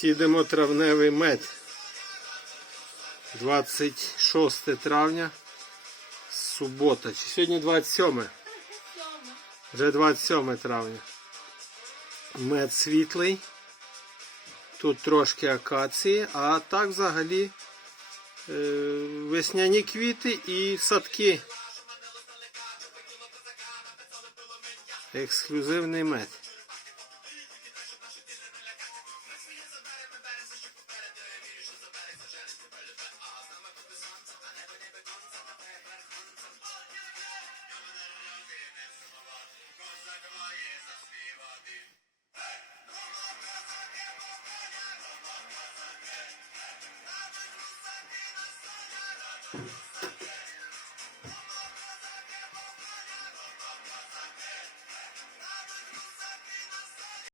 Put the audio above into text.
Сідемо травневий мед. 26 травня. Субота. Чи сьогодні 27? Вже 27 травня. Мед світлий. Тут трошки акації, а так взагалі е, весняні квіти і садки. Ексклюзивний мед.